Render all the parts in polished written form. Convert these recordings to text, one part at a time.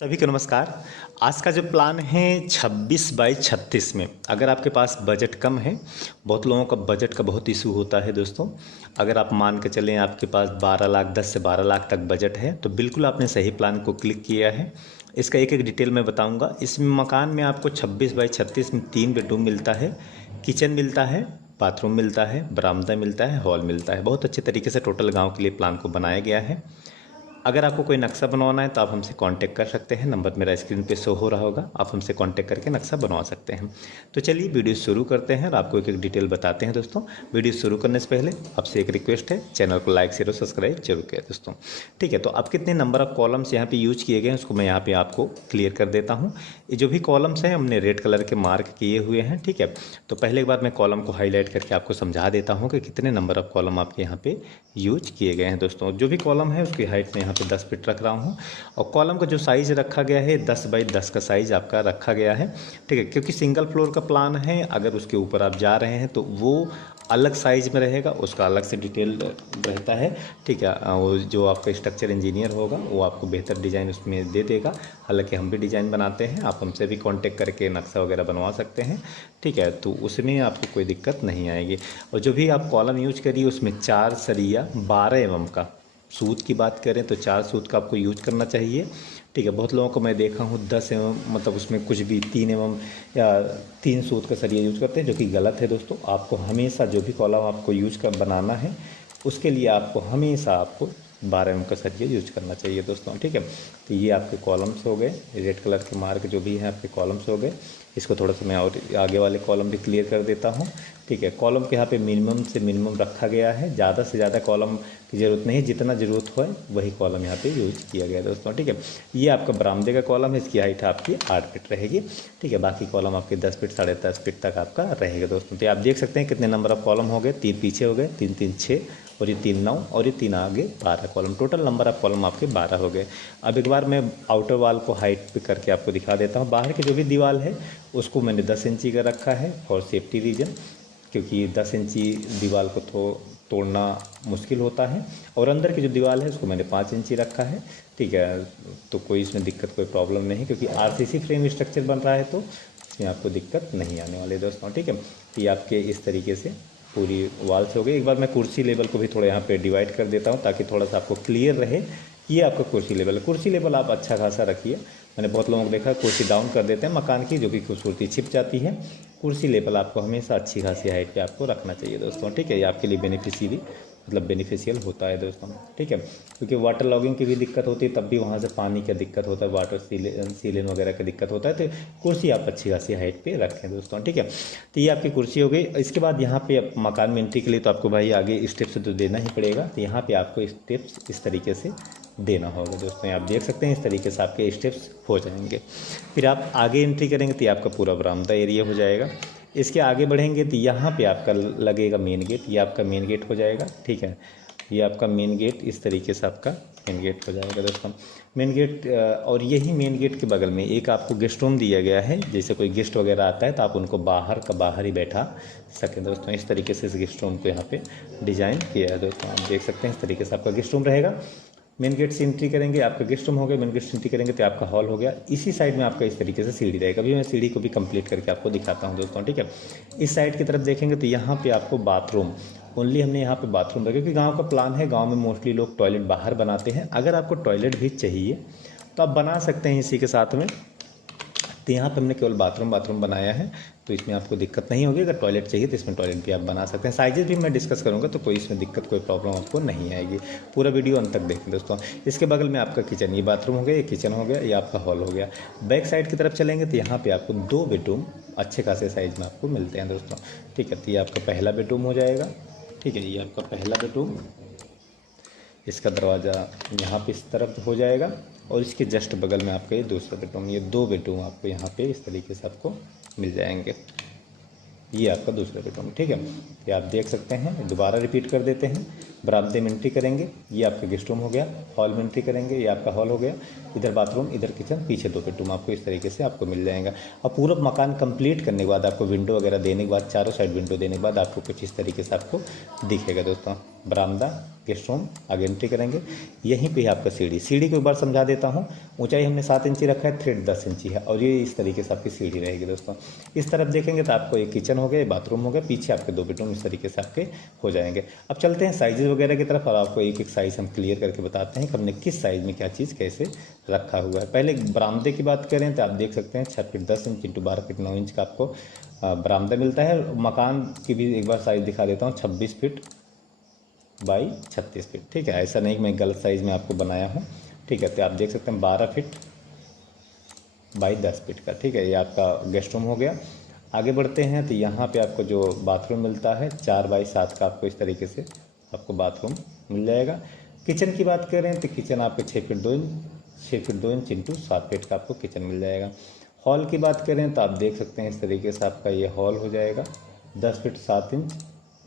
सभी को नमस्कार। आज का जो प्लान है 26 बाई 36 में, अगर आपके पास बजट कम है, बहुत लोगों का बजट का बहुत इशू होता है दोस्तों। अगर आप मान के चलें आपके पास 12 लाख 10 से 12 लाख तक बजट है तो बिल्कुल आपने सही प्लान को क्लिक किया है। इसका एक एक डिटेल मैं बताऊंगा। इस मकान में आपको 26 बाई 36 में 3 बेडरूम मिलता है, किचन मिलता है, बाथरूम मिलता है, बरामदा मिलता है, हॉल मिलता है। बहुत अच्छे तरीके से टोटल गाँव के लिए प्लान को बनाया गया है। अगर आपको कोई नक्शा बनवाना है तो आप हमसे कांटेक्ट कर सकते हैं। नंबर मेरा स्क्रीन पे शो हो रहा होगा, आप हमसे कांटेक्ट करके नक्शा बनवा सकते हैं। तो चलिए वीडियो शुरू करते हैं और आपको एक एक डिटेल बताते हैं दोस्तों। वीडियो शुरू करने से पहले आपसे एक रिक्वेस्ट है, चैनल को लाइक शेयर और सब्सक्राइब जरूर करें दोस्तों। ठीक है, तो अब कितने नंबर ऑफ कॉलम्स यहाँ पे यूज किए गए हैं उसको मैं यहाँ पे आपको क्लियर कर देता हूँ। ये जो भी कॉलम्स हैं हमने रेड कलर के मार्क किए हुए हैं। ठीक है, तो पहले एक बार मैं कॉलम को हाईलाइट करके आपको समझा देता हूँ कि कितने नंबर ऑफ कॉलम आपके यहाँ पे यूज किए गए हैं दोस्तों। जो भी कॉलम है उसकी हाइट मैं यहाँ पे 10 फीट रख रहा हूँ और कॉलम का जो साइज़ रखा गया है 10 बाई 10 का साइज़ आपका रखा गया है। ठीक है, क्योंकि सिंगल फ्लोर का प्लान है, अगर उसके ऊपर आप जा रहे हैं तो वो अलग साइज़ में रहेगा, उसका अलग से डिटेल रहता है। ठीक है, वो जो आपका स्ट्रक्चर इंजीनियर होगा वो आपको बेहतर डिज़ाइन उसमें दे देगा। हालांकि हम भी डिज़ाइन बनाते हैं, आप हमसे भी कांटेक्ट करके नक्शा वगैरह बनवा सकते हैं। ठीक है, तो उसमें आपको कोई दिक्कत नहीं आएगी। और जो भी आप कॉलम यूज करिए उसमें 4 सरिया 12 mm का, सूत की बात करें तो 4 सूत का आपको यूज करना चाहिए। ठीक है, बहुत लोगों को मैं देखा हूँ 10 mm, मतलब उसमें कुछ भी 3 mm या 3 सूत का सरिया यूज करते हैं, जो कि गलत है दोस्तों। आपको हमेशा जो भी कॉलम आपको यूज कर बनाना है उसके लिए आपको हमेशा आपको 12 mm का सरिया यूज करना चाहिए दोस्तों। ठीक है, तो ये आपके कॉलम्स हो गए, रेड कलर के मार्क जो भी हैं आपके कॉलम्स हो गए। इसको थोड़ा सा मैं और आगे वाले कॉलम भी क्लियर कर देता हूँ। ठीक है, कॉलम के यहाँ पे मिनिमम से मिनिमम रखा गया है, ज़्यादा से ज़्यादा कॉलम की ज़रूरत नहीं, जितना ज़रूरत हो वही कॉलम यहाँ पे यूज किया गया है दोस्तों। ठीक है, ये आपका बरामदे का कॉलम है, इसकी हाइट आपकी 8 फीट रहेगी। ठीक है, बाकी कॉलम आपके 10 फीट 10.5 फीट तक आपका रहेगा दोस्तों। तो आप देख सकते हैं कितने नंबर ऑफ कॉलम हो गए, 3 पीछे हो गए, 3 3 6 और ये 3 9 और ये 3 आगे 12 column. Total number of column आपके 12 हो गए। अब एक बार मैं आउटर वाल को हाइट पे करके आपको दिखा देता हूँ। बाहर की जो भी दीवार है उसको मैंने 10 इंची का रखा है फॉर सेफ्टी रीजन, क्योंकि 10 इंची दीवार को तोड़ना मुश्किल होता है। और अंदर की जो दीवार है उसको मैंने 5 इंची रखा है। ठीक है, तो कोई इसमें दिक्कत कोई प्रॉब्लम नहीं, क्योंकि आरसीसी फ्रेम स्ट्रक्चर बन रहा है तो इसमें आपको दिक्कत नहीं आने वाली दोस्तों। ठीक है, तो ये आपके इस तरीके से पूरी वॉल्स हो गई। एक बार मैं कुर्सी लेवल को भी थोड़ा यहाँ पे डिवाइड कर देता हूँ ताकि थोड़ा सा आपको क्लियर रहे। ये आपका कुर्सी लेवल है। कुर्सी लेवल आप अच्छा खासा रखिए। मैंने बहुत लोगों को देखा कुर्सी डाउन कर देते हैं मकान की, जो कि खूबसूरती छिप जाती है। कुर्सी लेवल आपको हमेशा अच्छी खासी हाइट पे आपको रखना चाहिए दोस्तों। ठीक है, ये आपके लिए बेनिफिशियल होता है दोस्तों। ठीक है, क्योंकि वाटर लॉगिंग की भी दिक्कत होती है, तब भी वहाँ से पानी का दिक्कत होता है, वाटर सीलेन वगैरह की दिक्कत होता है। तो कुर्सी आप अच्छी खासी हाइट पे रखें दोस्तों। ठीक है, तो ये आपकी कुर्सी हो गई। इसके बाद यहाँ पे मकान में एंट्री के लिए तो आपको भाई आगे स्टेप्स तो देना ही पड़ेगा। तो यहाँ पे आपको स्टेप्स इस तरीके से देना होगा दोस्तों। आप देख सकते हैं इस तरीके से आपके स्टेप्स हो जाएंगे। फिर आप आगे एंट्री करेंगे तो ये आपका पूरा बरामदा एरिया हो जाएगा। इसके आगे बढ़ेंगे तो यहाँ पे आपका लगेगा मेन गेट, ये आपका मेन गेट हो जाएगा। ठीक है, ये आपका मेन गेट इस तरीके से आपका मेन गेट हो जाएगा दोस्तों। मेन गेट और यही मेन गेट के बगल में एक आपको गेस्ट रूम दिया गया है। जैसे कोई गेस्ट वगैरह आता है तो आप उनको बाहर का बाहर ही बैठा सकें दोस्तों। इस तरीके से इस गेस्ट रूम को यहाँ पे डिज़ाइन किया है दोस्तों। आप देख सकते हैं इस तरीके से आपका गेस्ट रूम रहेगा। मेन गेट से एंट्री करेंगे, आपका गेस्ट रूम हो गया। मेन गेट से एंट्री करेंगे तो आपका हॉल हो गया। इसी साइड में आपका इस तरीके से सीढ़ी रहेगा। अभी मैं सीढ़ी को भी कंप्लीट करके आपको दिखाता हूँ दोस्तों। ठीक है, इस साइड की तरफ देखेंगे तो यहाँ पे आपको बाथरूम, ओनली हमने यहाँ पे बाथरूम रखा, क्योंकि गांव का प्लान है, गांव में मोस्टली लोग टॉयलेट बाहर बनाते हैं। अगर आपको टॉयलेट भी चाहिए तो आप बना सकते हैं इसी के साथ में। तो यहाँ पे हमने केवल बाथरूम बनाया है, तो इसमें आपको दिक्कत नहीं होगी। अगर टॉयलेट चाहिए तो इसमें टॉयलेट भी आप बना सकते हैं। साइजेस भी मैं डिस्कस करूँगा, तो कोई इसमें दिक्कत कोई प्रॉब्लम आपको नहीं आएगी। पूरा वीडियो अंत तक देखें दोस्तों। इसके बगल में आपका किचन, ये बाथरूम हो गया, ये किचन हो गया, ये आपका हॉल हो गया। बैक साइड की तरफ चलेंगे तो यहाँ पर आपको 2 बेडरूम अच्छे खासे साइज़ में आपको मिलते हैं दोस्तों। ठीक है, तो ये आपका पहला बेडरूम हो जाएगा। ठीक है, ये आपका पहला बेडरूम, इसका दरवाज़ा यहाँ पे इस तरफ हो जाएगा और इसके जस्ट बगल में आपका ये दूसरा बेडरूम। ये 2 बेडरूम आपको यहाँ पे इस तरीके से आपको मिल जाएंगे। ये आपका दूसरा बेडरूम। ठीक है, ये आप देख सकते हैं। दोबारा रिपीट कर देते हैं। बरामदे में एंट्री करेंगे, ये आपका गेस्ट रूम हो गया। हॉल में एंट्री करेंगे, ये आपका हॉल हो गया। इधर बाथरूम, इधर किचन, पीछे 2 बेडरूम आपको इस तरीके से आपको मिल जाएगा। और पूरा मकान कंप्लीट करने के बाद आपको विंडो वगैरह देने के बाद, चारों साइड विंडो देने के बाद आपको कुछ इस तरीके से आपको दिखेगा दोस्तों। बरामदा, गेस्ट रूम आगे एंट्री करेंगे। यहीं पे आपका सीढ़ी को एक बार समझा देता हूँ। ऊंचाई हमने 7 इंची रखा है, थ्रेड 10 इंची है और ये इस तरीके से आपकी सीढ़ी रहेगी दोस्तों। इस तरफ देखेंगे तो आपको एक किचन हो गया, बाथरूम हो गया, पीछे आपके 2 बेडरूम इस तरीके से आपके हो जाएंगे। अब चलते हैं साइजेज वगैरह की तरफ और आपको एक एक साइज़ हम क्लियर करके बताते हैं कि हमने किस साइज़ में क्या चीज़ कैसे रखा हुआ है। पहले बरामदे की बात करें तो आप देख सकते हैं 6 feet 10 inch into 12 feet 9 inch का आपको बरामदा मिलता है। मकान की भी एक बार साइज़ दिखा देता हूँ, 26 फीट बाई 36 फीट। ठीक है, ऐसा नहीं कि मैं गलत साइज़ में आपको बनाया हूँ। ठीक है, तो आप देख सकते हैं 12 फीट बाई 10 फीट का। ठीक है, ये आपका गेस्ट रूम हो गया। आगे बढ़ते हैं तो यहाँ पे आपको जो बाथरूम मिलता है 4 बाई 7 का, आपको इस तरीके से आपको बाथरूम मिल जाएगा। किचन की बात करें तो किचन आपको 6 फीट 2 इंच इंटू 7 फीट का आपको किचन मिल जाएगा। हॉल की बात करें तो आप देख सकते हैं इस तरीके से आपका ये हॉल हो जाएगा 10 फीट 7 इंच।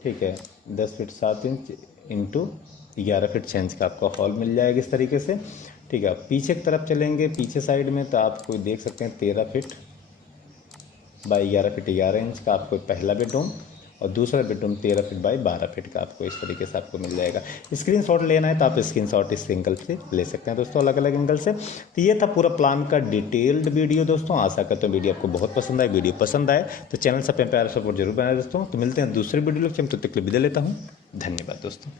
ठीक है, 10 feet 7 inch into 11 feet 6 inch का आपका हॉल मिल जाएगा इस तरीके से। ठीक है, पीछे की तरफ चलेंगे, पीछे साइड में तो आपको देख सकते हैं 13 फीट बाई 11 फीट 11 इंच का आपको पहला बेडरूम और दूसरा बेडरूम 13 फीट बाई 12 फीट का आपको इस तरीके से आपको मिल जाएगा। स्क्रीनशॉट लेना है तो आप स्क्रीनशॉट इस एंगल से ले सकते हैं दोस्तों, अलग अलग एंगल से। तो ये था पूरा प्लान का डिटेल्ड वीडियो दोस्तों। आशा करता हूँ वीडियो आपको बहुत पसंद आए। वीडियो पसंद आए तो चैनल से प्यार सपोर्ट जरूर बनाए दोस्तों। तो मिलते हैं दूसरे वीडियो तब तक के लिए विदा लेता हूँ। धन्यवाद दोस्तों।